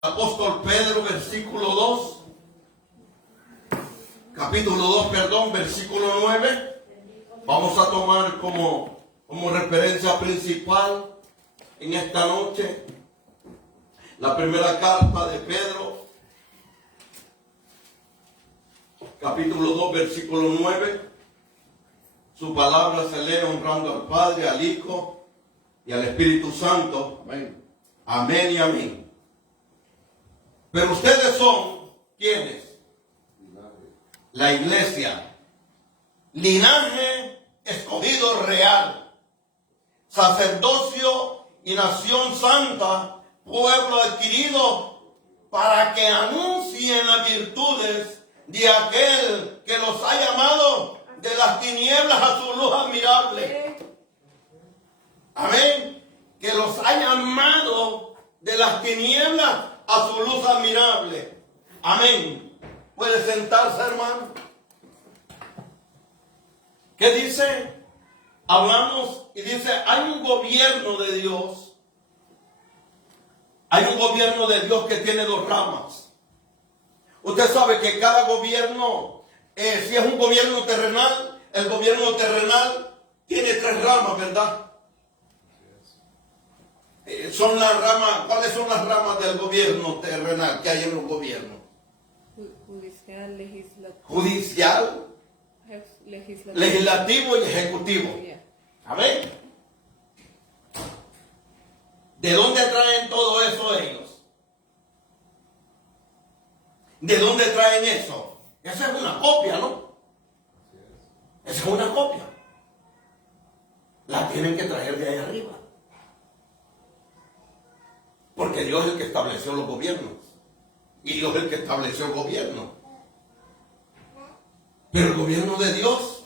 Apóstol Pedro, capítulo 2, perdón, versículo 9. Vamos a tomar como referencia principal en esta noche la primera carta de Pedro, capítulo 2, versículo 9. Su palabra se lee honrando al Padre, al Hijo y al Espíritu Santo. Amén. Amén y amén. Pero ustedes son, ¿quiénes? La iglesia, linaje escogido real, sacerdocio y nación santa, pueblo adquirido, para que anuncien las virtudes de aquel que los ha llamado de las tinieblas a su luz admirable. Amén. Que los ha llamado de las tinieblas a su luz admirable. Amén. ¿Puede sentarse, hermano? ¿Qué dice? Hablamos y dice, hay un gobierno de Dios. Hay un gobierno de Dios que tiene dos ramas. Usted sabe que cada gobierno, si es un gobierno terrenal, el gobierno terrenal tiene tres ramas, ¿verdad? Son las ramas. ¿Cuáles son las ramas del gobierno terrenal que hay en los gobiernos? Judicial, legislativo. Judicial, legislativo y ejecutivo. Yeah. Amén. ¿De dónde traen todo eso ellos? ¿De dónde traen eso? Esa es una copia, ¿no? Esa es una copia. La tienen que traer de ahí arriba. Porque Dios es el que estableció los gobiernos. Y Dios es el que estableció el gobierno. Pero el gobierno de Dios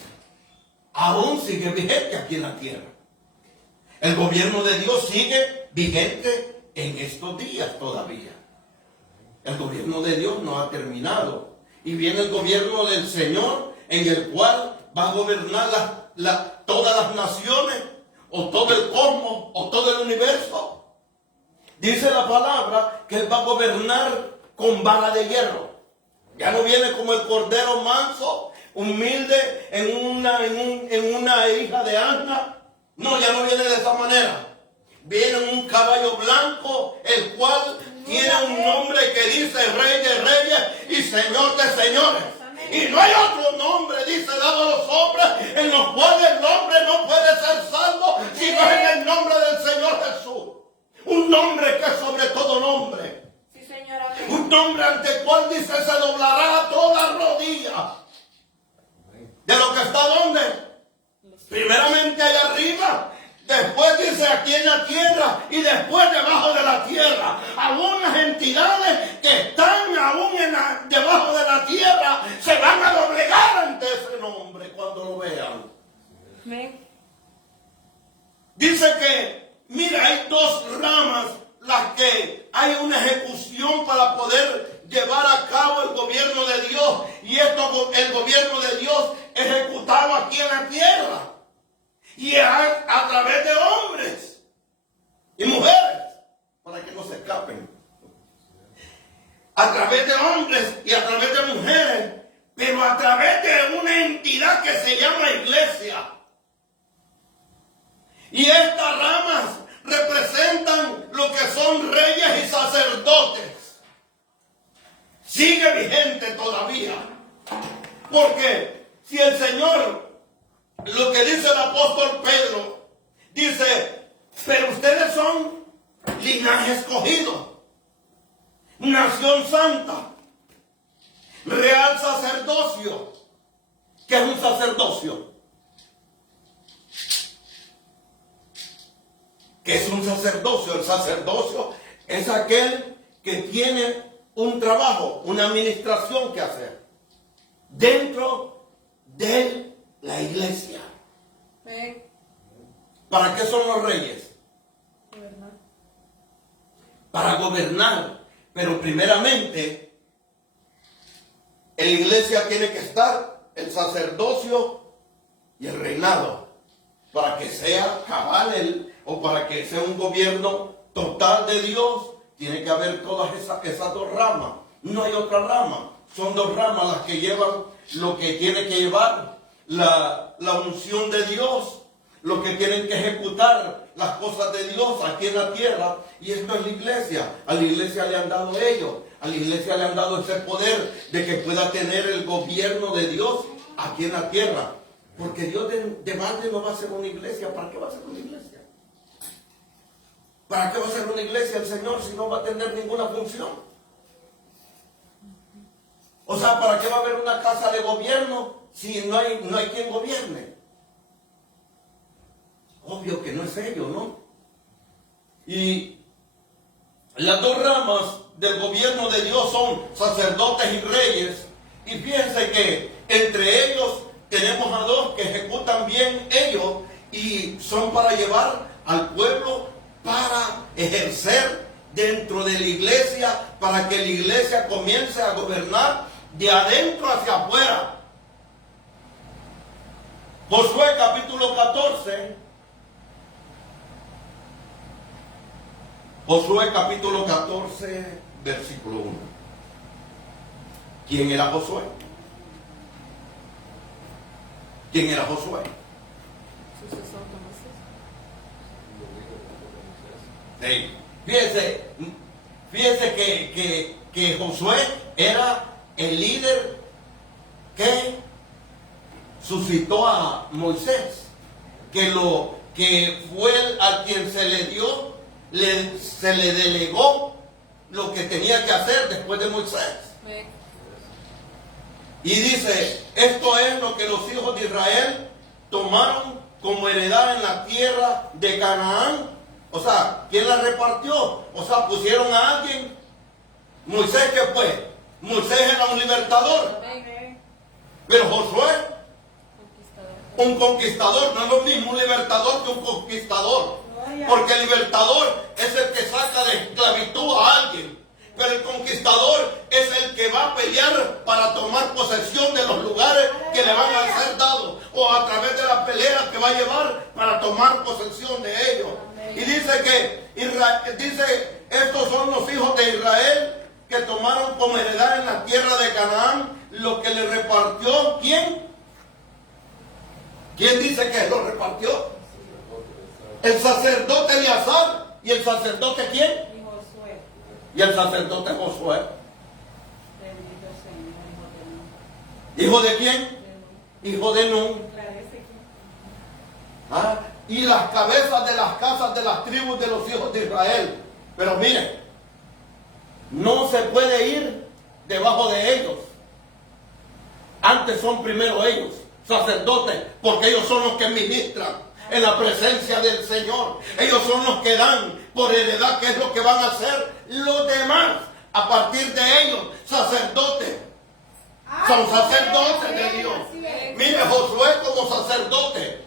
aún sigue vigente aquí en la tierra. El gobierno de Dios sigue vigente en estos días todavía. El gobierno de Dios no ha terminado. Y viene el gobierno del Señor, en el cual va a gobernar todas las naciones, o todo el cosmos, o todo el universo. Dice la palabra que Él va a gobernar con vara de hierro. Ya no viene como el cordero manso, humilde, en una hija de asna. No, ya no viene de esa manera. Viene en un caballo blanco, el cual tiene un nombre que dice Rey de Reyes y Señor de Señores. Y no hay otro nombre, dice, dado a los hombres, en los cuales el hombre no puede ser salvo, sino en el nombre del Señor Jesús. Un nombre que es sobre todo nombre. Sí, señora. Un nombre ante el cual dice se doblará toda rodilla. ¿De lo que está dónde? Primeramente allá arriba. Después dice aquí en la tierra. Y después debajo de la tierra. Algunas entidades que están aún debajo de la tierra se van a doblegar ante ese nombre cuando lo vean. Amén. Dice que mira, hay dos ramas, las que hay una ejecución para poder llevar a cabo el gobierno de Dios. Y el gobierno de Dios ejecutado aquí en la tierra. Y a través de hombres y mujeres, para que no se escapen. A través de hombres y a través de mujeres, pero a través de una entidad que se llama iglesia. Y estas ramas representan lo que son reyes y sacerdotes. Sigue vigente todavía. Porque si el Señor, lo que dice el apóstol Pedro, dice, pero ustedes son linaje escogido, nación santa, real sacerdocio. ¿Qué es un sacerdocio? ¿Qué es un sacerdocio? El sacerdocio es aquel que tiene un trabajo, una administración que hacer dentro de la iglesia. Amén. ¿Para qué son los reyes? Gobernar. Para gobernar. Pero primeramente, en la iglesia tiene que estar el sacerdocio y el reinado. Para que sea cabal o para que sea un gobierno total de Dios tiene que haber todas esas dos ramas. No hay otra rama. Son dos ramas las que llevan lo que tiene que llevar la unción de Dios, lo que tienen que ejecutar las cosas de Dios aquí en la tierra. Y esto es la iglesia. A la iglesia le han dado ellos. A la iglesia le han dado ese poder de que pueda tener el gobierno de Dios aquí en la tierra. Porque Dios de balde no va a hacer una iglesia. ¿Para qué va a hacer una iglesia? ¿Para qué va a hacer una iglesia el Señor si no va a tener ninguna función? O sea, ¿para qué va a haber una casa de gobierno si no hay quien gobierne? Obvio que no es ello, ¿no? Y las dos ramas del gobierno de Dios son sacerdotes y reyes. Y fíjense que entre ellos tenemos a dos que ejecutan bien ellos y son para llevar al pueblo, para ejercer dentro de la iglesia, para que la iglesia comience a gobernar de adentro hacia afuera. Josué capítulo 14. Josué capítulo 14, versículo 1. ¿Quién era Josué? ¿Quién era Josué? Sucesor de Moisés. Sí. Fíjense que Josué era el líder que suscitó a Moisés, que fue a quien se le dio, se le delegó lo que tenía que hacer después de Moisés. Amén. Y dice, esto es lo que los hijos de Israel tomaron como heredad en la tierra de Canaán. O sea, ¿quién la repartió? O sea, pusieron a alguien. Moisés, ¿qué fue? Moisés era un libertador. Amén. Pero Josué, Conquistador. un conquistador. No es lo mismo un libertador que un conquistador. Porque el libertador es el que saca de esclavitud a alguien. Pero el conquistador es el que va a pelear para tomar posesión de los lugares que le van a ser dados, o a través de las peleas que va a llevar para tomar posesión de ellos. Y dice que estos son los hijos de Israel que tomaron como heredad en la tierra de Canaán lo que le repartió. ¿Quién? ¿Quién dice que lo repartió? El sacerdote Eleazar. ¿Y el sacerdote quién? Y Josué. Y el sacerdote Josué. Bendito Señor, ¿Hijo de quién? hijo de Nun. Hijo de Nun. Clarece que ¿Ah? Y las cabezas de las casas de las tribus de los hijos de Israel. Pero miren, no se puede ir debajo de ellos. Antes son primero ellos, sacerdotes, porque ellos son los que ministran en la presencia del Señor. Ellos son los que dan por heredad qué es lo que van a hacer los demás. A partir de ellos, sacerdotes. Son sacerdotes de Dios. Mire, Josué como sacerdote,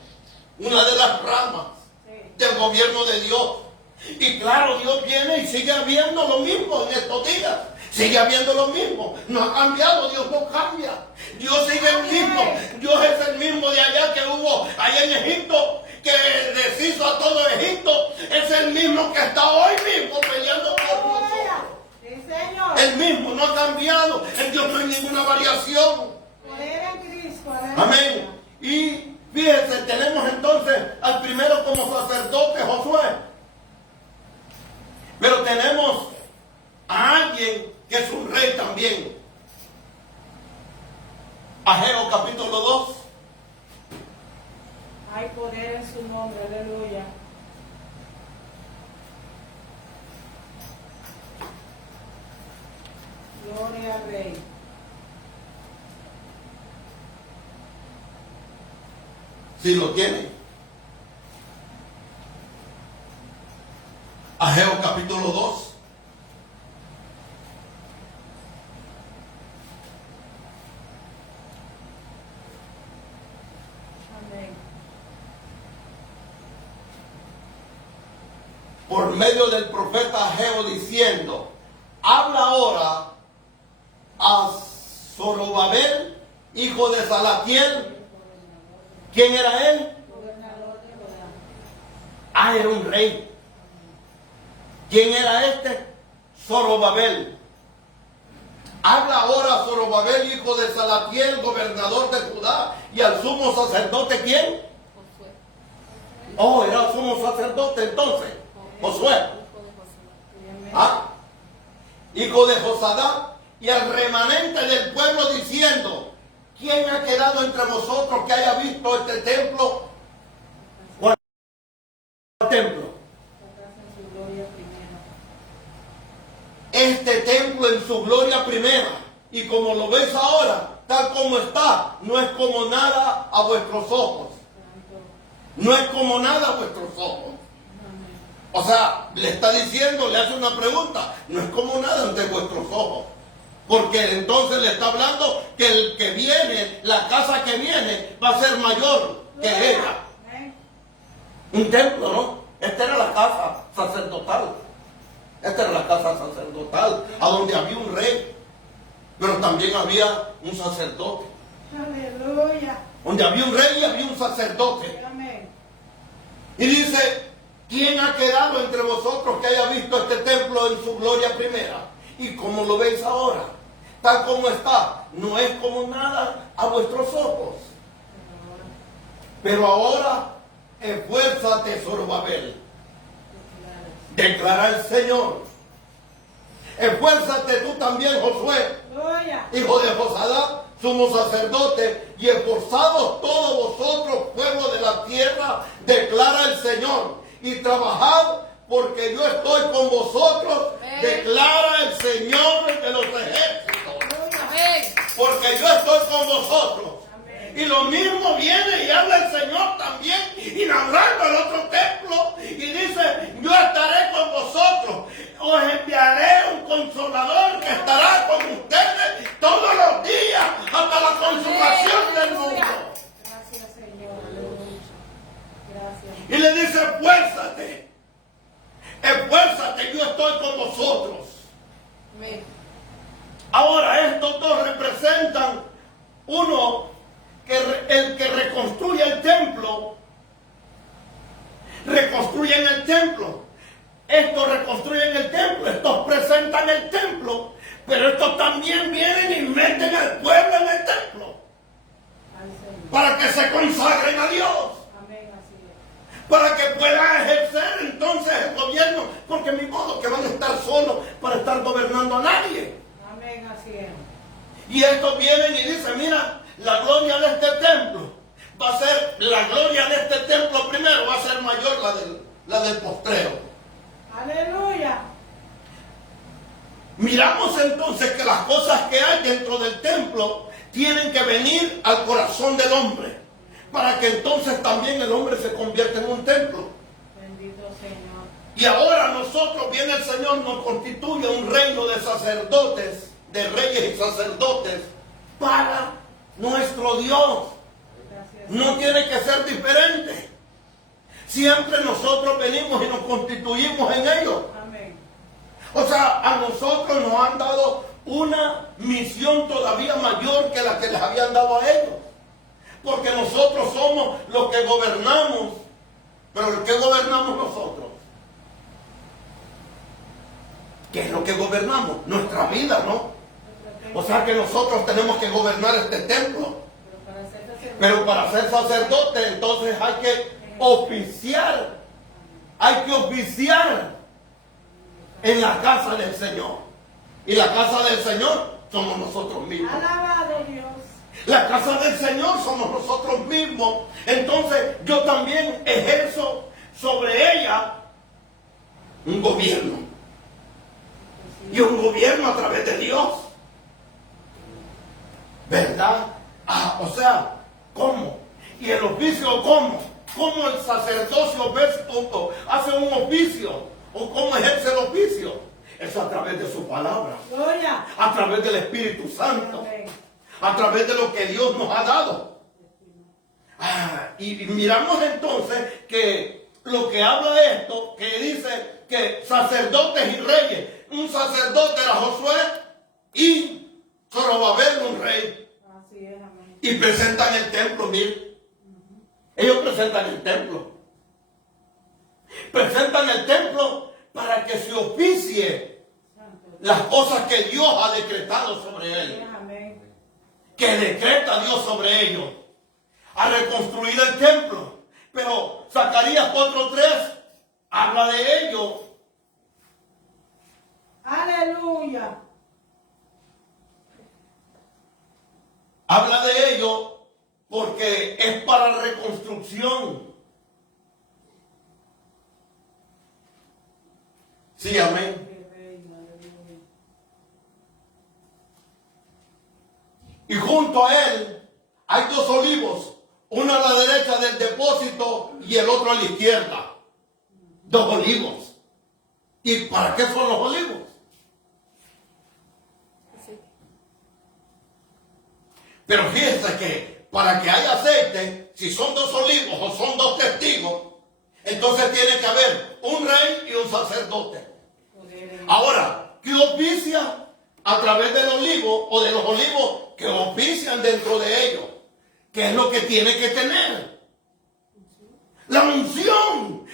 una de las ramas del gobierno de Dios. Y claro, Dios viene y sigue habiendo lo mismo en estos días. Sigue habiendo lo mismo. No ha cambiado, Dios no cambia. Dios sigue el mismo. Dios es el mismo de allá que hubo allá en Egipto, que deshizo a todo Egipto. Es el mismo que está hoy mismo peleando por nosotros. Sí, Señor. El mismo, no ha cambiado. En Dios no hay ninguna variación. Poder en Cristo. Amén. Y fíjense, tenemos entonces al primero como sacerdote, Josué. Pero tenemos a alguien que es un rey también. Ageo capítulo 2. Hay poder en su nombre, aleluya. Gloria al Rey. Si lo tiene. Ageo capítulo 2. Amén. Por medio del profeta Ageo diciendo, habla ahora a Zorobabel, hijo de Salatiel. ¿Quién era él? Gobernador de Judá. Ah, era un rey. ¿Quién era este? Zorobabel. Habla ahora a Zorobabel, hijo de Salatiel, gobernador de Judá, y al sumo sacerdote, ¿quién? Josué. Oh, era el sumo sacerdote entonces, Josué. Hijo de Josué. ¿Ah? Hijo de Josadá, y al remanente del pueblo diciendo: ¿quién ha quedado entre vosotros que haya visto este templo? ¿Cuál templo? En su gloria primera. Este templo en su gloria primera, y como lo ves ahora, tal como está, no es como nada a vuestros ojos. Santo. No es como nada a vuestros ojos. Amén. O sea, le está diciendo, le hace una pregunta, no es como nada ante vuestros ojos. Porque entonces le está hablando que el que viene, la casa que viene, va a ser mayor que ella. Amén. Un templo, ¿no? Esta era la casa sacerdotal. Esta era la casa sacerdotal, a donde había un rey, pero también había un sacerdote. Aleluya. Donde había un rey y había un sacerdote. Amén. Y dice: ¿quién ha quedado entre vosotros que haya visto este templo en su gloria primera? Y como lo veis ahora, tal como está, no es como nada a vuestros ojos. Pero ahora, esfuérzate, Zorobabel, declara el Señor. Esfuérzate tú también, Josué, Gloria. hijo de Josadá, sumo sacerdote, y esforzados todos vosotros, pueblo de la tierra, declara el Señor, y trabajad, porque yo estoy con vosotros, declara el Señor de los ejércitos, porque yo estoy con vosotros. Y lo mismo viene y habla el Señor también, inaugurando el otro templo, y dice: yo estaré con vosotros, os enviaré un consolador que estará con ustedes todos los días hasta la consumación del mundo. Gracias, Señor. Aleluya. Gracias. Y le dice: esfuérzate, esfuérzate, yo estoy con vosotros. Amén. Ahora estos dos representan uno, el que reconstruye el templo, reconstruyen el templo. Estos reconstruyen el templo, estos presentan el templo, pero estos también vienen y meten al pueblo en el templo Al Señor. para que se consagren a Dios, Amén. Así es. para que puedan ejercer entonces el gobierno, porque ni modo que van a estar solos para estar gobernando a nadie. Amén. Así es. Y estos vienen y dicen: mira, la gloria de este templo va a ser, la gloria de este templo primero va a ser mayor la del postrero. Aleluya. Miramos entonces que las cosas que hay dentro del templo tienen que venir al corazón del hombre, para que entonces también el hombre se convierta en un templo. Bendito Señor. Y ahora nosotros, viene el Señor, nos constituye un reino de sacerdotes, de reyes y sacerdotes, para nuestro Dios. Gracias. No tiene que ser diferente. Siempre nosotros venimos y nos constituimos en ellos. Amén. O sea, a nosotros nos han dado una misión todavía mayor que la que les habían dado a ellos. Porque nosotros somos los que gobernamos. Pero ¿el que gobernamos nosotros? ¿Qué es lo que gobernamos? Nuestra vida, ¿no? O sea que nosotros tenemos que gobernar este templo. Pero para ser sacerdote, entonces hay que oficiar. Hay que oficiar en la casa del Señor. Y la casa del Señor somos nosotros mismos. Alabado Dios. La casa del Señor somos nosotros mismos. Entonces yo también ejerzo sobre ella un gobierno. Y un gobierno a través de Dios. ¿Verdad? O sea, ¿cómo? ¿Y el oficio cómo? ¿Cómo el sacerdocio hace un oficio? ¿O cómo ejerce el oficio? Eso a través de su palabra. Gloria. A través del Espíritu Santo. Amén. A través de lo que Dios nos ha dado. Y miramos entonces que lo que habla esto, que dice que sacerdotes y reyes, un sacerdote era Josué y Zorobabel un rey. Así es. Amén. Y presentan el templo, miren. Ellos presentan el templo. Presentan el templo para que se oficie las cosas que Dios ha decretado sobre él, Amén. que decreta Dios sobre ellos, a reconstruir el templo. Pero Zacarías 4:3 habla de ello. Aleluya. Habla de ello porque es para reconstrucción. Sí, amén. Y junto a él hay dos olivos, uno a la derecha del depósito y el otro a la izquierda. Dos olivos. ¿Y para qué son los olivos? Sí. Pero fíjense que para que haya aceite, si son dos olivos o son dos testigos, entonces tiene que haber un rey y un sacerdote. Ahora, ¿qué oficia a través del olivo o de los olivos que ofician dentro de ellos? ¿Qué es lo que tiene que tener? La unción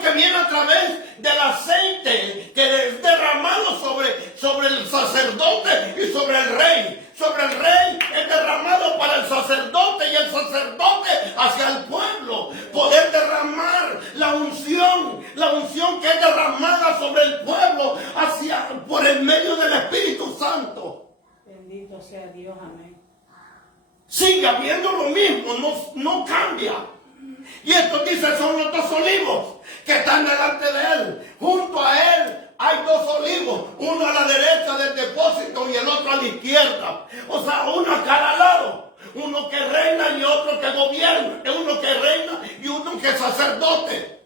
que viene a través del aceite que es derramado sobre el sacerdote y sobre el rey. Sobre el rey es derramado para el sacerdote y el sacerdote hacia el pueblo. Poder derramar la unción que es derramada sobre el pueblo por el medio del Espíritu Santo. Bendito sea Dios, amén. Sigue habiendo lo mismo, no cambia. Y esto dice, son los dos olivos que están delante de él. Junto a él hay dos olivos, uno a la derecha del depósito y el otro a la izquierda. O sea, uno a cada lado. Uno que reina y otro que gobierna. Uno que reina y uno que es sacerdote.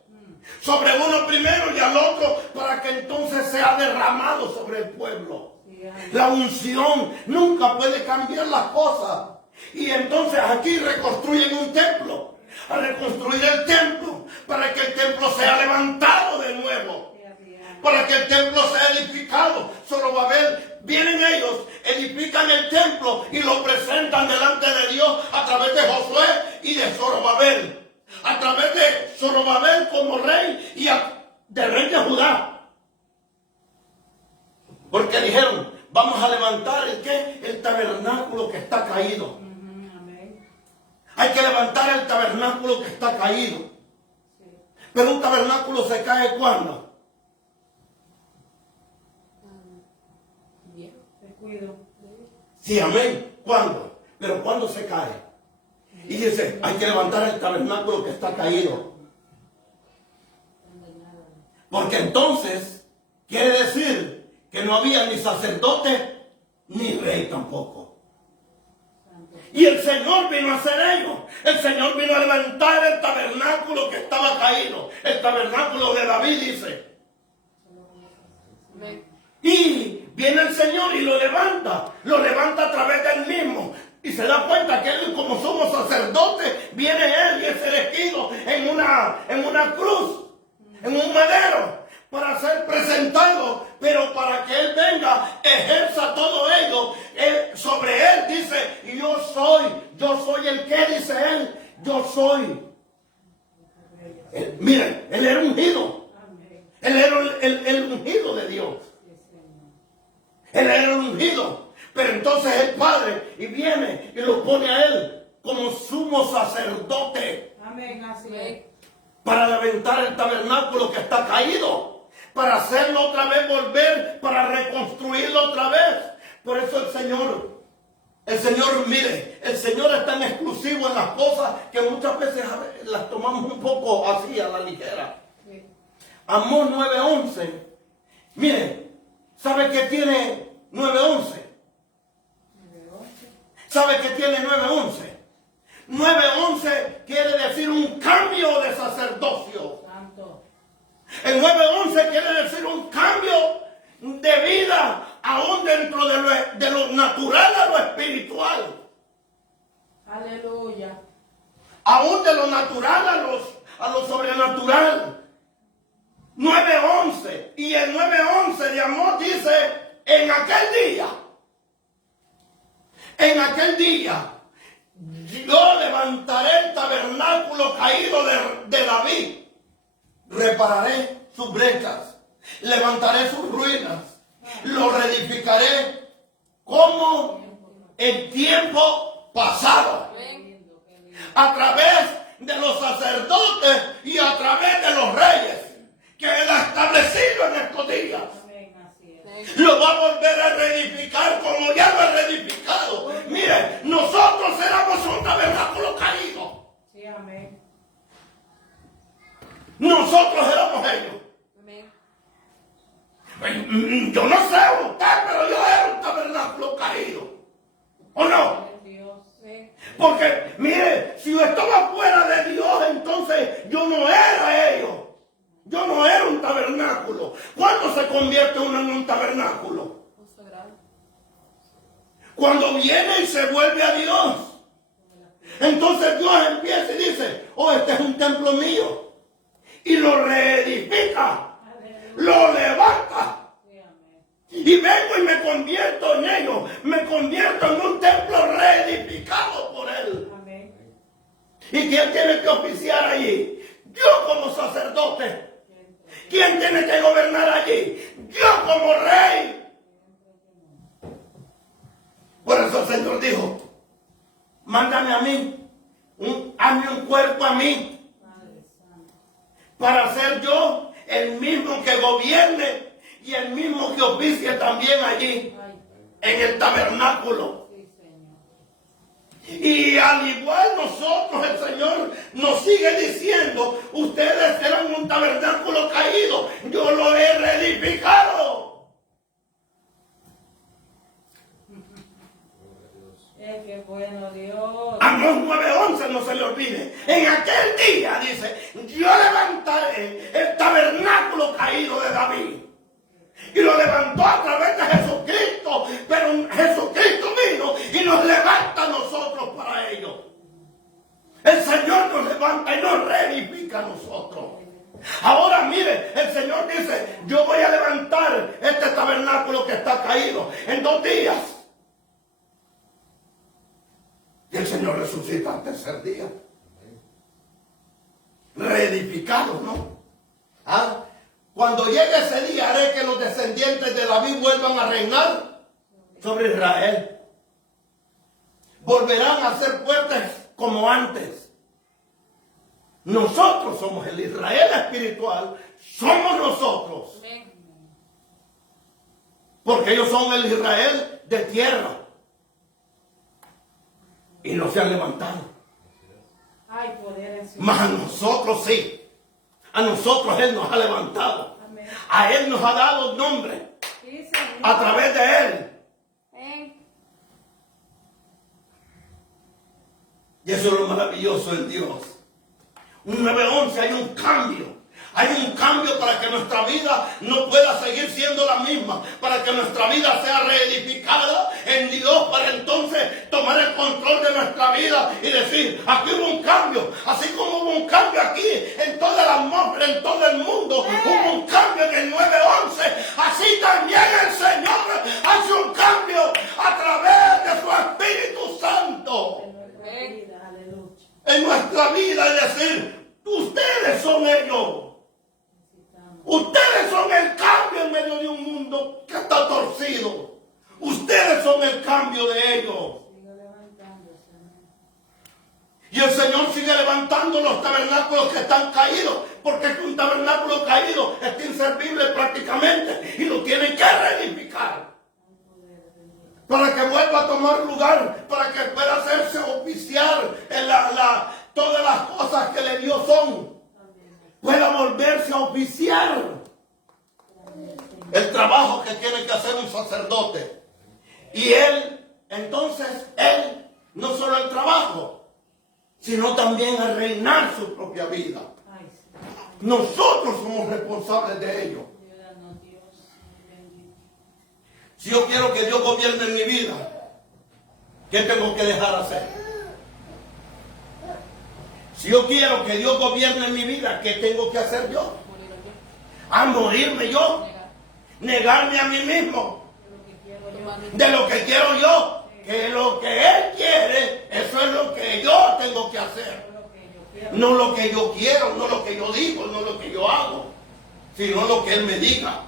Sobre uno primero y al otro para que entonces sea derramado sobre el pueblo. La unción nunca puede cambiar las cosas. Y entonces aquí reconstruyen un templo. A reconstruir el templo para que el templo sea levantado de nuevo, para que el templo sea edificado. Zorobabel, vienen ellos, edifican el templo y lo presentan delante de Dios a través de Josué y de Zorobabel, a través de Zorobabel como rey y de rey de Judá, porque dijeron, vamos a levantar el tabernáculo que está caído. Hay que levantar el tabernáculo que está caído. Pero un tabernáculo se cae ¿cuándo? Descuido. Sí, amén. ¿Cuándo? Pero ¿cuándo se cae? Y dice, hay que levantar el tabernáculo que está caído. Porque entonces quiere decir que no había ni sacerdote ni rey tampoco. Y el Señor vino a hacer ello. El Señor vino a levantar el tabernáculo que estaba caído. El tabernáculo de David, dice. Y viene el Señor y lo levanta. Lo levanta a través del mismo. Y se da cuenta que él, como somos sacerdotes, viene él y es elegido en una cruz, en un madero, para ser presentado, pero para que él venga, ejerza todo ello. Sobre él dice, yo soy el que, dice él, yo soy. Miren, él era ungido. Él era el ungido de Dios. Él era el ungido. Pero entonces el Padre y viene y lo pone a él como sumo sacerdote. Amén, así es. Para levantar el tabernáculo que está caído. Para hacerlo otra vez volver, para reconstruirlo otra vez. Por eso el Señor, mire, el Señor es tan exclusivo en las cosas que muchas veces las tomamos un poco así a la ligera. Sí. Amós 9:11. Mire, ¿sabe qué tiene 9:11? ¿Sabe qué tiene 9:11? 9:11 quiere decir un cambio de sacerdocio. Santo. El 9:11 quiere decir un cambio de vida, aún dentro de lo natural a lo espiritual. Aleluya. Aún de lo natural a lo sobrenatural. 9:11. Y el 9:11 de Amós dice, en aquel día, yo levantaré el tabernáculo caído de David. Repararé sus brechas, levantaré sus ruinas lo reedificaré como en tiempo pasado, Amén. a través de los sacerdotes y a través de los reyes que Él ha establecido en estos días. Amén, así es. Amén. Lo va a volver a reedificar como ya lo ha reedificado. Mire, nosotros éramos un tabernáculo caído. Sí, amén. Nosotros éramos ellos. Amén. Yo no sé usted, pero yo era un tabernáculo caído. ¿O no? Dios. Amén. Porque, mire, si yo estaba fuera de Dios, entonces yo no era ellos. Yo no era un tabernáculo. ¿Cuándo se convierte uno en un tabernáculo? Consagrado. Cuando viene y se vuelve a Dios. Entonces Dios empieza y dice, oh, este es un templo mío. Y lo reedifica, lo levanta. Sí, amén. Y vengo y me convierto en ellos. Me convierto en un templo reedificado por Él. Amén. ¿Y quién tiene que oficiar allí? Yo como sacerdote. ¿Quién tiene que gobernar allí? Yo como rey. Por eso el Señor dijo, mándame a mí, hazme un cuerpo a mí, Padre Santo. para ser yo el mismo que gobierne y el mismo que oficie también allí, Ay, en el tabernáculo. sí, Señor. Y al igual nosotros, el Señor nos sigue diciendo, ustedes eran un tabernáculo caído, yo lo he reedificado. Es que bueno Dios. Amós 9:11, no se le olvide. En aquel día, dice, yo levantaré el tabernáculo caído de David. Y lo levantó a través de Jesucristo. Pero Jesucristo vino y nos levanta a nosotros para ello. El Señor nos levanta y nos reedifica a nosotros. Ahora mire, el Señor dice, yo voy a levantar este tabernáculo que está caído en 2 días. Y el Señor resucita al tercer día. Reedificado, ¿no? ¿Ah? Cuando llegue ese día, haré que los descendientes de David vuelvan a reinar sobre Israel. Volverán a ser fuertes como antes. Nosotros somos el Israel espiritual, somos nosotros. Amén. Porque ellos son el Israel de tierra. Y no se han levantado. Hay poder en su Mas a nosotros sí. A nosotros Él nos ha levantado. Amén. A Él nos ha dado nombre. Sí, Señor. A través de Él. Amén. Y eso es lo maravilloso en Dios. Un 9:11 hay un cambio. Hay un cambio para que nuestra vida no pueda seguir siendo la misma. Para que nuestra vida sea reedificada en Dios. Para entonces tomar el control de nuestra vida y decir, aquí hubo un cambio. Así como hubo un cambio aquí en toda la atmósfera, en todo el mundo. Hubo un cambio en el 9:11. Así también el Señor hace un cambio a través de su Espíritu Santo. En nuestra vida, aleluya. En nuestra vida, es decir, ustedes son ellos. Necesitamos. Ustedes son el cambio en medio de un mundo que está torcido. Ustedes son el cambio de ellos. Siga levantándose, amén. Y el Señor sigue levantando los tabernáculos que están caídos. Porque es que un tabernáculo caído es inservible prácticamente. Y lo tienen que reedificar. Hay poder, bendito. Para que vuelva a tomar lugar. Para que pueda hacerse oficial en todas las cosas que le dio son. Pueda volverse a oficiar el trabajo que tiene que hacer un sacerdote. Y él, entonces, él, no solo el trabajo, sino también a reinar su propia vida. Ay, sí. Nosotros somos responsables de ello. Ayúdanos, Dios. Bendito. Si yo quiero que Dios gobierne en mi vida, ¿qué tengo que dejar hacer? Si yo quiero que Dios gobierne en mi vida, ¿qué tengo que hacer yo? Morir yo. A morirme yo, Negar. negarme a mí mismo. Lo que quiero yo. Tomar mi De lo que quiero yo, que lo que Él quiere, eso es lo que yo tengo que hacer. Lo que yo quiero. No lo que yo quiero, no lo que yo digo, no lo que yo hago, sino lo que Él me diga.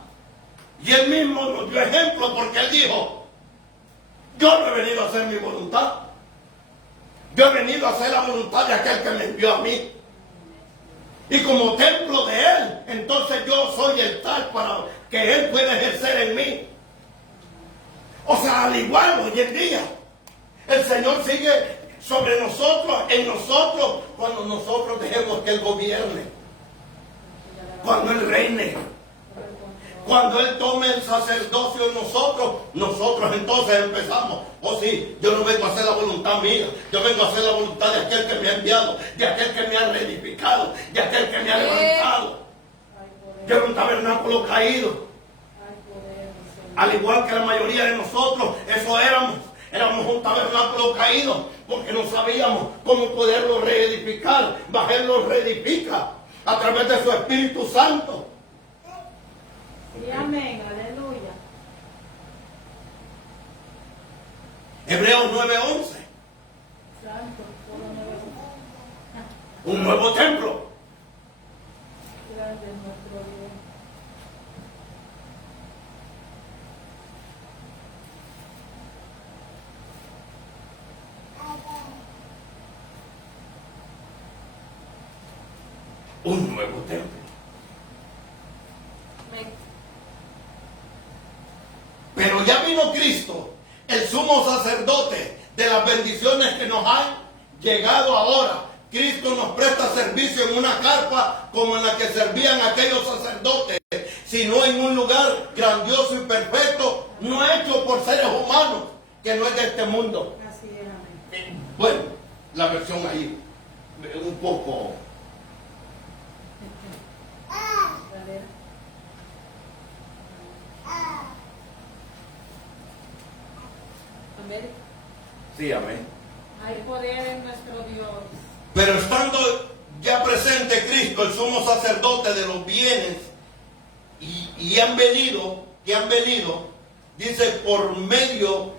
Y él mismo nos dio ejemplo porque él dijo, yo no he venido a hacer mi voluntad. Yo he venido a hacer la voluntad de aquel que me envió a mí. Y como templo de él, entonces yo soy el tal para que él pueda ejercer en mí. O sea, al igual hoy en día, el Señor sigue sobre nosotros, en nosotros, cuando nosotros dejemos que Él gobierne, cuando Él reine, cuando Él tome el sacerdocio en nosotros, nosotros entonces empezamos. Oh sí, yo no vengo a hacer la voluntad mía, yo vengo a hacer la voluntad de aquel que me ha enviado, de aquel que me ha reedificado, de aquel que me ha levantado. Yo era un tabernáculo caído. Al igual que la mayoría de nosotros, eso éramos un tabernáculo caído, porque no sabíamos cómo poderlo reedificar. Mas Él lo reedifica a través de su Espíritu Santo. Sí, amén, aleluya. Hebreos 9:11. Santo, todo nuevo. Un nuevo templo. Grande es nuestro Dios. Un nuevo templo. Pero ya vino Cristo, el sumo sacerdote de las bendiciones que nos han llegado ahora. Cristo nos presta servicio en una carpa como en la que servían aquellos sacerdotes, sino en un lugar grandioso y perfecto, no hecho por seres humanos, que no es de este mundo. Así es, amén. Bueno, la versión ahí, un poco. Dale. Amén. Sí, amén. Hay poder en nuestro Dios. Pero estando ya presente Cristo, el sumo sacerdote de los bienes, y han venido, dice, por medio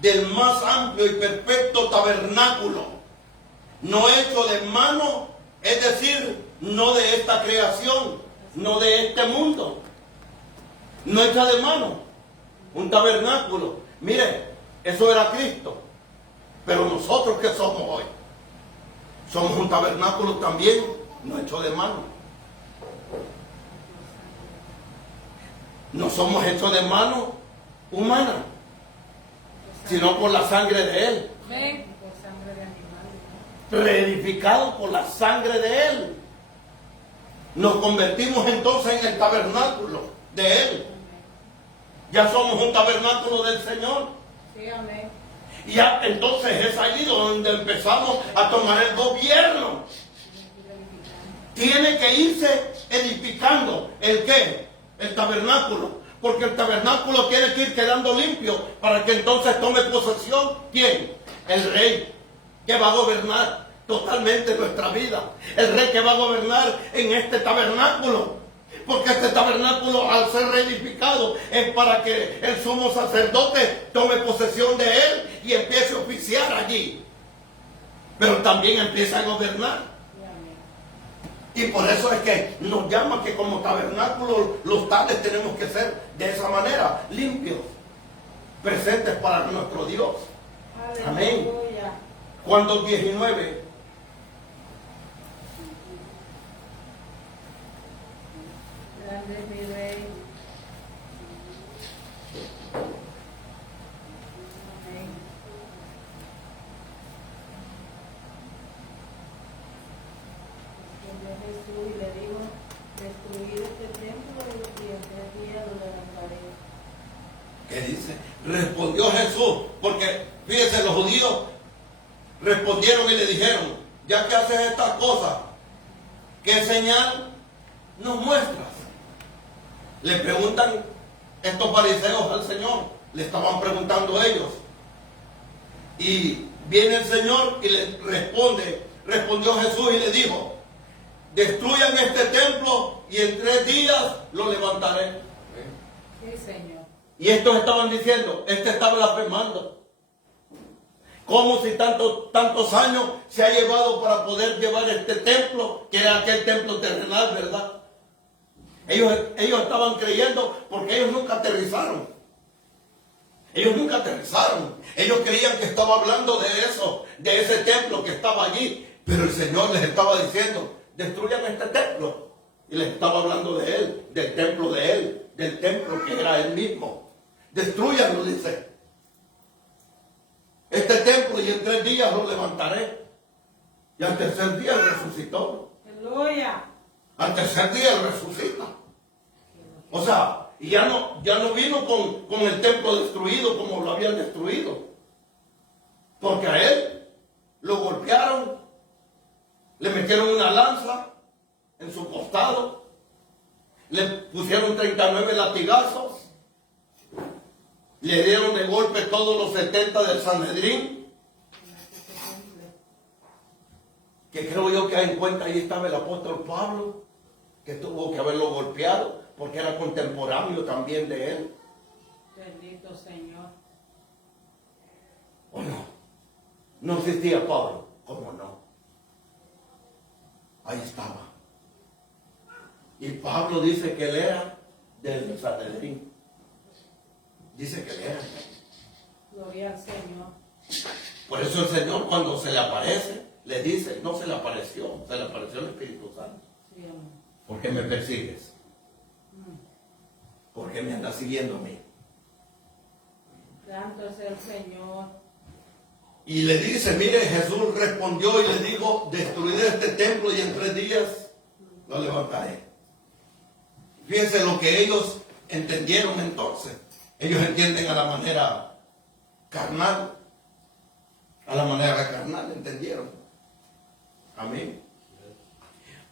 del más amplio y perfecto tabernáculo, no hecho de mano, es decir, no de esta creación, no de este mundo, no hecha de mano, un tabernáculo. Mire, eso era Cristo, pero nosotros ¿qué somos hoy? Somos un tabernáculo también, no hecho de mano. No somos hechos de mano humana, sino por la sangre de Él. Amén. Por sangre de animales. Reedificados por la sangre de Él. Nos convertimos entonces en el tabernáculo de Él. Ya somos un tabernáculo del Señor. Sí, amén. Y ya entonces es allí donde empezamos a tomar el gobierno. Tiene que irse edificando. ¿El qué? El tabernáculo. Porque el tabernáculo tiene que ir quedando limpio para que entonces tome posesión. ¿Quién? El rey, que va a gobernar totalmente nuestra vida. El rey que va a gobernar en este tabernáculo. Porque este tabernáculo, al ser reedificado, es para que el sumo sacerdote tome posesión de él y empiece a oficiar allí. Pero también empieza a gobernar. Sí, amén. Y por eso es que nos llama que como tabernáculo los tales tenemos que ser de esa manera, limpios, presentes para nuestro Dios. Amén. Aleluya. Cuando 19. Grande es mi rey. Amén. Respondió Jesús y le dijo, destruid este templo y en 3 días lo levantaré. ¿Qué dice? Respondió Jesús, porque fíjense, los judíos respondieron y le dijeron, ya que haces estas cosas, ¿qué señal nos muestras? Le preguntan estos fariseos al Señor, le estaban preguntando ellos. Y viene el Señor y le respondió Jesús y le dijo, destruyan este templo y en 3 días lo levantaré. Sí, Señor. Y estos estaban diciendo, este está blasfemando. Como si tantos años se ha llevado para poder llevar este templo, que era aquel templo terrenal, ¿verdad? Ellos estaban creyendo porque ellos nunca aterrizaron. Ellos nunca aterrizaron. Ellos creían que estaba hablando de eso, de ese templo que estaba allí. Pero el Señor les estaba diciendo, destruyan este templo. Y les estaba hablando de Él, del templo de Él, del templo que era Él mismo. Destruyanlo, dice. Este templo y en 3 días lo levantaré. Y al tercer día Él resucitó. Aleluya. Al tercer día Él resucita. O sea, y ya no vino con el templo destruido como lo habían destruido. Porque a Él lo golpearon, le metieron una lanza en su costado, le pusieron 39 latigazos, le dieron de golpe todos los 70 del Sanedrín, que creo yo que en cuenta ahí estaba el apóstol Pablo, que tuvo que haberlo golpeado, porque era contemporáneo también de él. Bendito Señor. ¿O no? No existía Pablo, ¿cómo no? Ahí estaba. Y Pablo dice que él era del Sanedrín. Dice que él era. Gloria al Señor. Por eso el Señor cuando se le aparece, le dice, no se le apareció, se le apareció el Espíritu Santo. Sí, amén. ¿Por qué me persigues? ¿Por qué me andas siguiendo a mí? Santo es el Señor. Y le dice, mire, Jesús respondió y le dijo, destruiré este templo y en 3 días lo levantaré. Fíjense lo que ellos entendieron entonces. Ellos entienden a la manera carnal. A la manera carnal entendieron. Amén.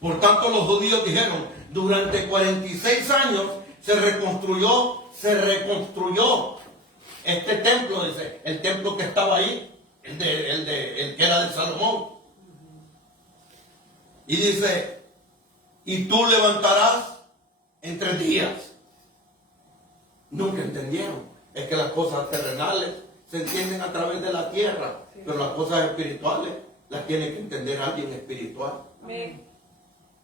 Por tanto los judíos dijeron, durante 46 años se reconstruyó este templo, dice, el templo que estaba ahí, el que era de Salomón. Y dice, y tú levantarás en 3 días. Nunca entendieron. Es que las cosas terrenales se entienden a través de la tierra, pero las cosas espirituales las tiene que entender alguien espiritual. Amén.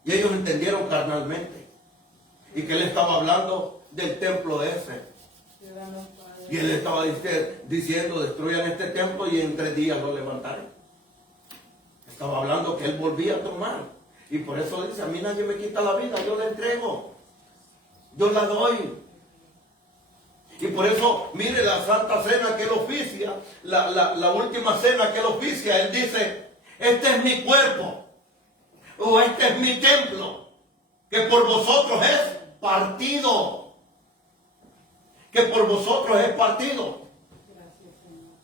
Y ellos entendieron carnalmente. Y que él estaba hablando del templo ese. Y él estaba diciendo, destruyan este templo y en 3 días lo levantaré. Estaba hablando que él volvía a tomar. Y por eso dice, a mí nadie me quita la vida, yo la entrego. Yo la doy. Y por eso, mire la Santa Cena que él oficia, la última cena que él oficia, él dice, este es mi cuerpo, o este es mi templo, que por vosotros es partido. Que por vosotros es partido. Gracias, Señor.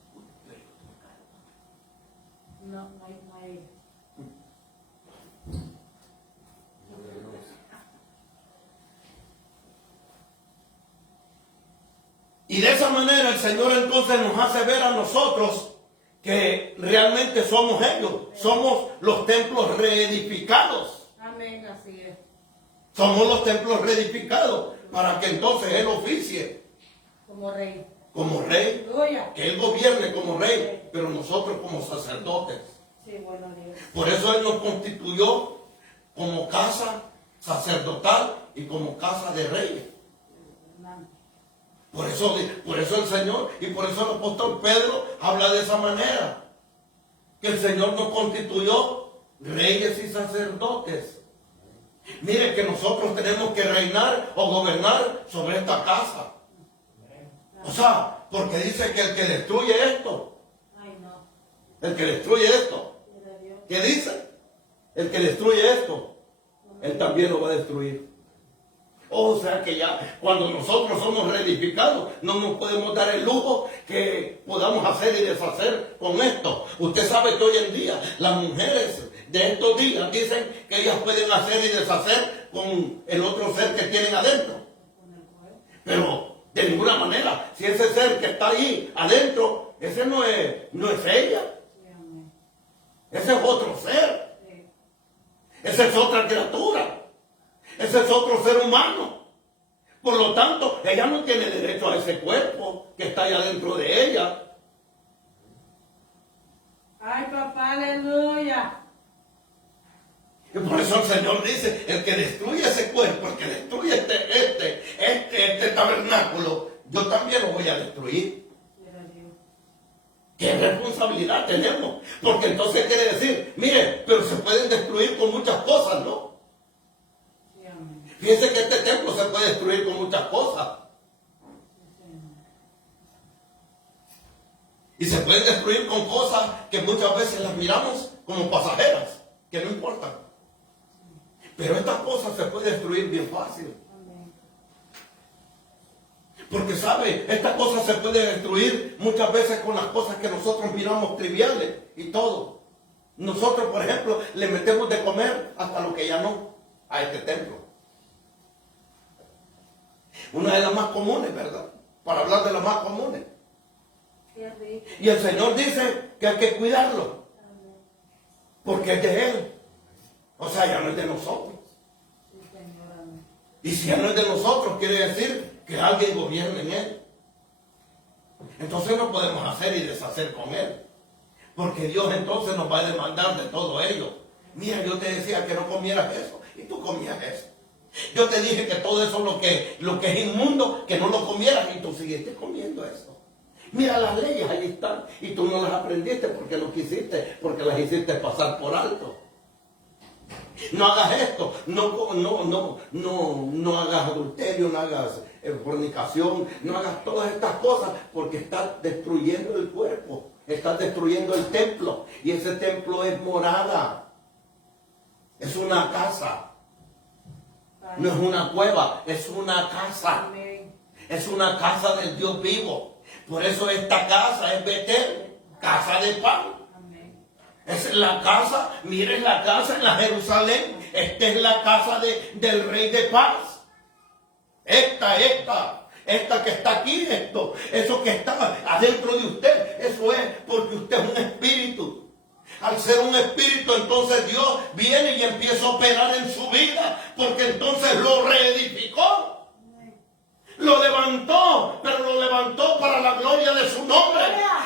No hay. Y de esa manera el Señor entonces nos hace ver a nosotros que realmente somos ellos. Somos los templos reedificados. Amén, así es. Somos los templos reedificados para que entonces Él oficie Como rey. como rey. Aleluya. Que Él gobierne como rey, pero nosotros como sacerdotes. Sí, bueno Dios. Por eso Él nos constituyó como casa sacerdotal y como casa de reyes. Hermano. Por eso el Señor y por eso el apóstol Pedro habla de esa manera. Que el Señor nos constituyó reyes y sacerdotes. Mire que nosotros tenemos que reinar o gobernar sobre esta casa. O sea, porque dice que el que destruye esto, Ay, no. el que destruye esto, Mira Dios. ¿qué dice? El que destruye esto, Él también lo va a destruir. O sea que ya cuando nosotros somos reedificados, no nos podemos dar el lujo que podamos hacer y deshacer con esto. Usted sabe que hoy en día las mujeres de estos días dicen que ellas pueden hacer y deshacer con el otro ser que tienen adentro. Pero de ninguna manera, si ese ser que está ahí adentro, ese no es ella. Sí, amén. Ese es otro ser. Sí. Esa es otra criatura. Ese es otro ser humano. Por lo tanto, ella no tiene derecho a ese cuerpo que está ahí adentro de ella. Ay, papá, aleluya. Y por eso eso el Señor dice, el que destruye ese cuerpo, el que destruye este tabernáculo, yo también lo voy a destruir. ¿Qué responsabilidad tenemos? Porque entonces quiere decir, mire, pero se pueden destruir con muchas cosas, ¿no? Fíjense que este templo se puede destruir con muchas cosas. Y se pueden destruir con cosas que muchas veces las miramos como pasajeras, que no importan. Pero estas cosas se pueden destruir bien fácil. Porque sabe, esta cosa se puede destruir muchas veces con las cosas que nosotros miramos triviales y todo. Nosotros, por ejemplo, le metemos de comer hasta lo que ya no a este templo. Una de las más comunes, ¿verdad? Para hablar de las más comunes. Y el Señor dice que hay que cuidarlo. Porque es de Él. O sea, ya no es de nosotros. Y si ya no es de nosotros, quiere decir que alguien gobierna en Él. Entonces no podemos hacer y deshacer con Él. Porque Dios entonces nos va a demandar de todo ello. Mira, yo te decía que no comieras eso. Y tú comías eso. Yo te dije que todo eso lo que es inmundo, que no lo comieras. Y tú seguiste comiendo eso. Mira, las leyes ahí están. Y tú no las aprendiste porque no quisiste. Porque las hiciste pasar por alto. No hagas esto, no hagas adulterio, no hagas fornicación, no hagas todas estas cosas porque estás destruyendo el cuerpo, estás destruyendo el templo y ese templo es morada, es una casa, no es una cueva, es una casa, es una casa del Dios vivo. Por eso esta casa es Betel, casa de pan. Es la casa, miren la casa en la Jerusalén. Esta es la casa del Rey de Paz. Esta que está aquí, eso que está adentro de usted, eso es porque usted es un espíritu. Al ser un espíritu, entonces Dios viene y empieza a operar en su vida, porque entonces lo reedificó. Lo levantó, pero lo levantó para la gloria de su nombre.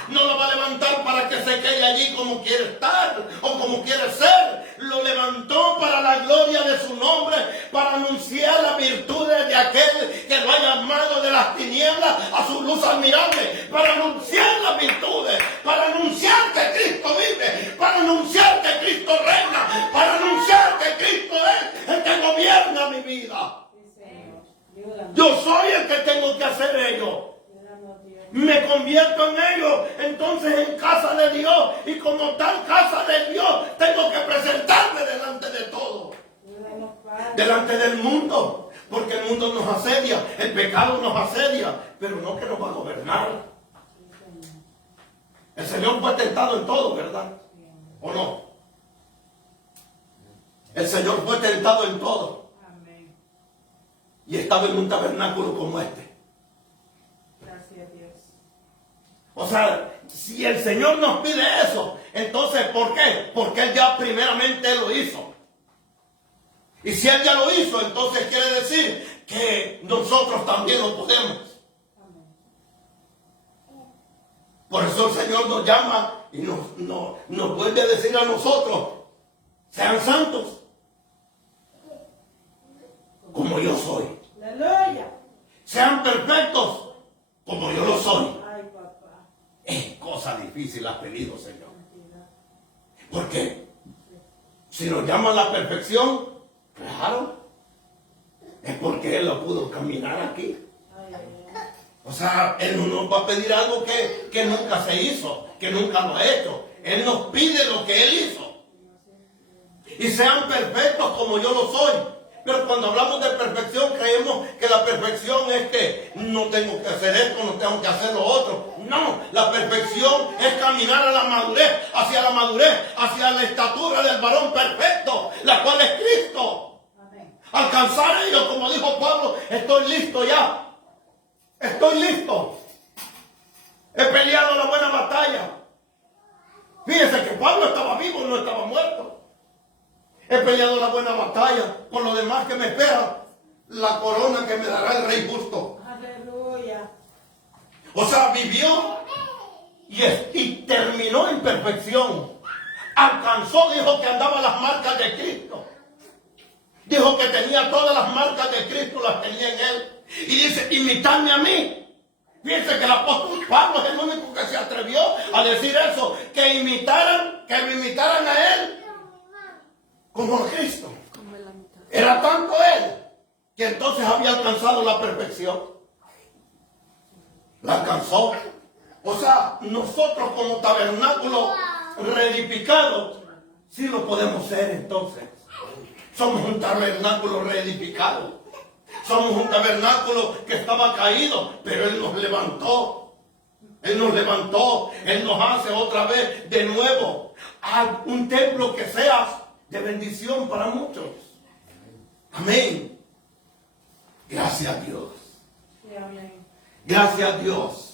No lo va a levantar para que se quede allí como quiere estar o como quiere ser. Lo levantó para la gloria de su nombre, para anunciar las virtudes de aquel que lo ha llamado de las tinieblas a su luz admirable. Para anunciar las virtudes, para anunciar que Cristo vive, para anunciar que Cristo reina, para anunciar que Cristo es el que gobierna mi vida. Yo soy el que tengo que hacer ello. Me convierto en ello, entonces en casa de Dios. Y como tal casa de Dios, tengo que presentarme delante de todo. Delante del mundo. Porque el mundo nos asedia, el pecado nos asedia, pero no que nos va a gobernar. El Señor fue tentado en todo, ¿verdad? ¿O no? El Señor fue tentado en todo. Y estaba en un tabernáculo como este. Gracias a Dios. O sea, si el Señor nos pide eso, entonces ¿por qué? Porque Él ya primeramente lo hizo. Y si Él ya lo hizo, entonces quiere decir que nosotros también lo podemos. Por eso el Señor nos llama y nos vuelve a decir a nosotros, sean santos como yo soy. Aleluya. Sean perfectos como yo lo soy. Ay, papá. Es cosa difícil has pedido, Señor. ¿Por qué? Si nos llama a la perfección, claro, es porque Él lo pudo caminar aquí. O sea, Él no nos va a pedir algo que nunca se hizo, que nunca lo ha hecho. Él nos pide lo que Él hizo. Y sean perfectos como yo lo soy. Pero cuando hablamos de perfección, creemos que la perfección es que no tengo que hacer esto, no tengo que hacer lo otro. No, la perfección es caminar a la madurez, hacia la estatura del varón perfecto, la cual es Cristo. Amén. Alcanzar ello, como dijo Pablo, estoy listo ya. Estoy listo. He peleado la buena batalla. Fíjense que Pablo estaba vivo, no estaba muerto. He peleado la buena batalla. Por lo demás que me espera, la corona que me dará el Rey justo. Aleluya. O sea, vivió y terminó en perfección. Alcanzó, dijo que andaba las marcas de Cristo. Dijo que tenía todas las marcas de Cristo, las tenía en él. Y dice, imitadme a mí. Fíjense que el apóstol Pablo es el único que se atrevió a decir eso, que lo imitaran a él como a Cristo. Era tanto él que entonces había alcanzado la perfección. La alcanzó. O sea, nosotros como tabernáculo reedificado, sí lo podemos ser entonces. Somos un tabernáculo reedificado. Somos un tabernáculo que estaba caído, pero Él nos levantó. Él nos levantó. Él nos hace otra vez de nuevo a un templo que sea de bendición para muchos. Amén. Gracias a Dios. Sí, amén. Gracias a Dios.